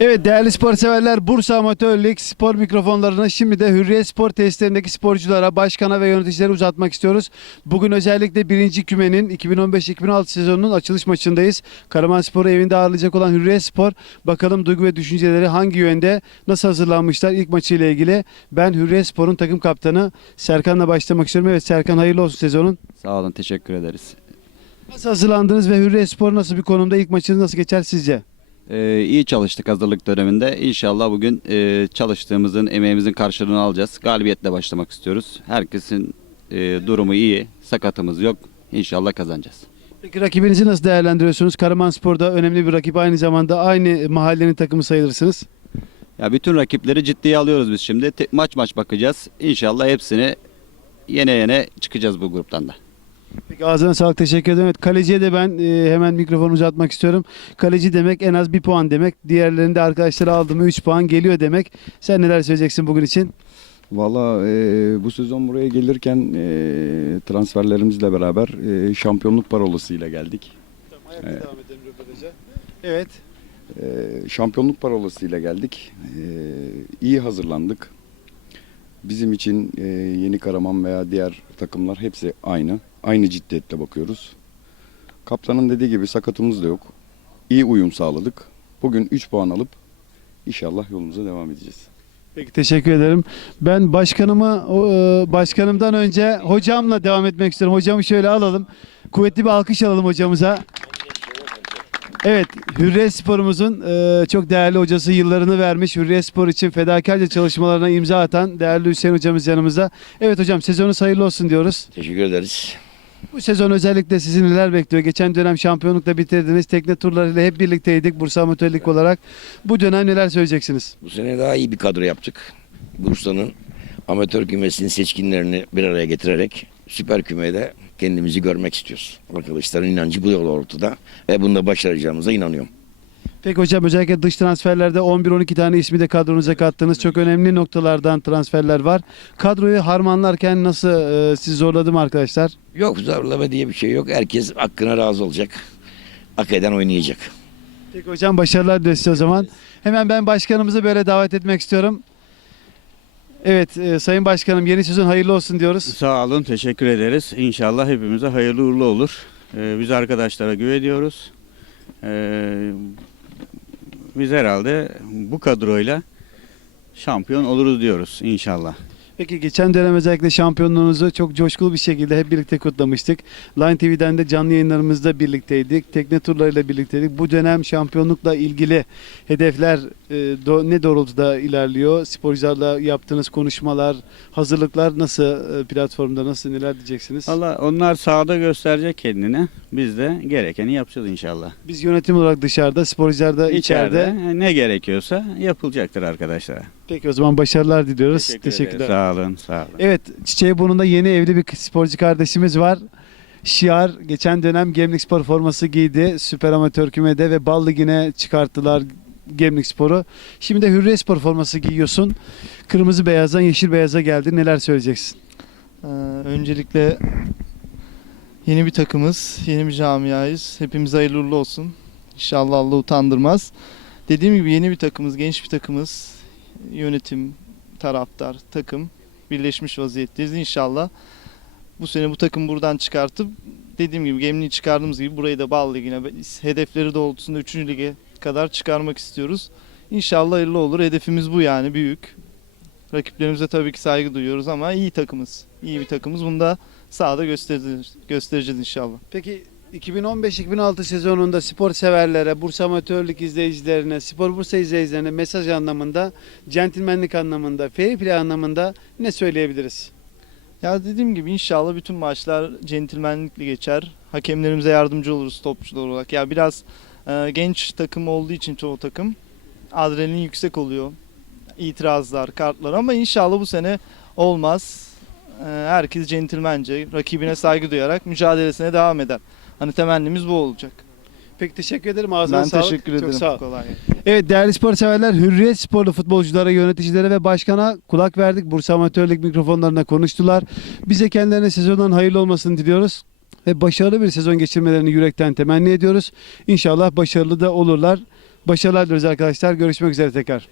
Evet değerli spor severler Bursa Amatör Lig spor mikrofonlarına şimdi de Hürriyet Spor testlerindeki sporculara, başkana ve yöneticilere uzatmak istiyoruz. Bugün özellikle birinci kümenin 2015-2016 sezonunun açılış maçındayız. Karaman Spor'u evinde ağırlayacak olan Hürriyet Spor bakalım duygu ve düşünceleri hangi yönde nasıl hazırlanmışlar ilk maçıyla ilgili. Ben Hürriyet Spor'un takım kaptanı Serkan'la başlamak istiyorum. Evet Serkan hayırlı olsun sezonun. Sağ olun, teşekkür ederiz. Nasıl hazırlandınız ve Hürriyet Spor nasıl bir konumda ilk maçınız nasıl geçer sizce? Ee, iyi çalıştık hazırlık döneminde. İnşallah bugün e, çalıştığımızın, emeğimizin karşılığını alacağız. Galibiyetle başlamak istiyoruz. Herkesin e, durumu iyi, sakatımız yok. İnşallah kazanacağız. Peki rakibinizi nasıl değerlendiriyorsunuz? Karaman Spor'da önemli bir rakip aynı zamanda aynı mahallenin takımı sayılırsınız. Ya bütün rakipleri ciddiye alıyoruz biz şimdi. Te- maç maç bakacağız. İnşallah hepsini yene yene çıkacağız bu gruptan da. Peki ağzına sağlık teşekkür ederim. Evet, kaleciye de ben e, hemen mikrofonu uzatmak istiyorum. Kaleci demek en az bir puan demek. Diğerlerinde arkadaşları aldı mı 3 puan geliyor demek. Sen neler söyleyeceksin bugün için? Valla e, bu sezon buraya gelirken e, transferlerimizle beraber e, şampiyonluk parolasıyla geldik. Tamam, Evet. devam edelim röportaja. Evet. E, şampiyonluk parolasıyla geldik. E, iyi hazırlandık. Bizim için e, Yeni Karaman veya diğer takımlar hepsi aynı. Aynı ciddiyetle bakıyoruz. Kaptanın dediği gibi sakatımız da yok. İyi uyum sağladık. Bugün 3 puan alıp inşallah yolumuza devam edeceğiz. Peki teşekkür ederim. Ben başkanımı o, e, başkanımdan önce hocamla devam etmek istiyorum. Hocamı şöyle alalım. Kuvvetli bir alkış alalım hocamıza. Evet, Hürriyet Spor'umuzun e, çok değerli hocası yıllarını vermiş. Hürriyet Spor için fedakarca çalışmalarına imza atan değerli Hüseyin hocamız yanımızda. Evet hocam sezonunuz hayırlı olsun diyoruz. Teşekkür ederiz. Bu sezon özellikle sizi neler bekliyor? Geçen dönem şampiyonlukla bitirdiniz. Tekne turlarıyla hep birlikteydik Bursa Amatör Lig olarak. Bu dönem neler söyleyeceksiniz? Bu sene daha iyi bir kadro yaptık. Bursa'nın amatör kümesinin seçkinlerini bir araya getirerek süper kümede kendimizi görmek istiyoruz. Arkadaşların inancı bu yol ortada ve bunda başaracağımıza inanıyorum. Peki hocam özellikle dış transferlerde 11-12 tane ismi de kadronuza kattınız. Çok önemli noktalardan transferler var. Kadroyu harmanlarken nasıl e, sizi zorladı mı arkadaşlar? Yok zorlama diye bir şey yok. Herkes hakkına razı olacak. Hak eden oynayacak. Peki hocam başarılar size o zaman. Hemen ben başkanımızı böyle davet etmek istiyorum. Evet e, Sayın Başkanım yeni sezon hayırlı olsun diyoruz. Sağ olun, teşekkür ederiz. İnşallah hepimize hayırlı uğurlu olur. Ee, biz arkadaşlara güveniyoruz. Ee, biz herhalde bu kadroyla şampiyon oluruz diyoruz inşallah. Peki geçen dönem özellikle şampiyonluğunuzu çok coşkulu bir şekilde hep birlikte kutlamıştık. Line TV'den de canlı yayınlarımızda birlikteydik. Tekne turlarıyla birlikteydik. Bu dönem şampiyonlukla ilgili hedefler e, do- ne doğrultuda ilerliyor? Sporcularla yaptığınız konuşmalar, hazırlıklar nasıl e, platformda nasıl neler diyeceksiniz? Valla onlar sahada gösterecek kendine. Biz de gerekeni yapacağız inşallah. Biz yönetim olarak dışarıda, sporcular da içeride. İçeride ne gerekiyorsa yapılacaktır arkadaşlara. Peki o zaman başarılar diliyoruz. Teşekkür Teşekkürler. Sağ olun, sağ olun. Evet, Çiçeğiburnu'nda yeni evli bir sporcu kardeşimiz var. Şiar geçen dönem Gemlik Spor forması giydi. Süper Amatör Küme'de ve Bal Ligi'ne çıkarttılar Gemlik Spor'u. Şimdi de Hürriyet Spor forması giyiyorsun. Kırmızı beyazdan yeşil beyaza geldi. Neler söyleyeceksin? Ee, öncelikle yeni bir takımız, yeni bir camiayız. Hepimize hayırlı uğurlu olsun. İnşallah Allah utandırmaz. Dediğim gibi yeni bir takımız, genç bir takımız. Yönetim, taraftar, takım birleşmiş vaziyetteyiz. İnşallah bu sene bu takım buradan çıkartıp dediğim gibi Gemli'yi çıkardığımız gibi burayı da Bal Ligi'ne hedefleri doğrultusunda 3. lige kadar çıkarmak istiyoruz. İnşallah hayırlı olur. Hedefimiz bu yani büyük. Rakiplerimize tabii ki saygı duyuyoruz ama iyi takımız. İyi bir takımız. Bunu da sahada göstereceğiz, göstereceğiz inşallah. Peki 2015-2016 sezonunda spor severlere, Bursa Amatörlük izleyicilerine, Spor Bursa izleyicilerine mesaj anlamında, centilmenlik anlamında, fair play anlamında ne söyleyebiliriz? Ya dediğim gibi inşallah bütün maçlar centilmenlikle geçer. Hakemlerimize yardımcı oluruz topçular olarak. Ya biraz e, genç takım olduğu için çoğu takım adrenalin yüksek oluyor. İtirazlar, kartlar ama inşallah bu sene olmaz. E, herkes centilmence, rakibine saygı duyarak mücadelesine devam eder. Hani temennimiz bu olacak. Peki teşekkür ederim. Ağzına ben sağlık. teşekkür ederim. Çok sağ ol. Kolay. Evet değerli spor severler Hürriyet Sporlu futbolculara, yöneticilere ve başkana kulak verdik. Bursa Amatörlük mikrofonlarına konuştular. Bize kendilerine sezondan hayırlı olmasını diliyoruz. ve başarılı bir sezon geçirmelerini yürekten temenni ediyoruz. İnşallah başarılı da olurlar. Başarılar diliyoruz arkadaşlar. Görüşmek üzere tekrar.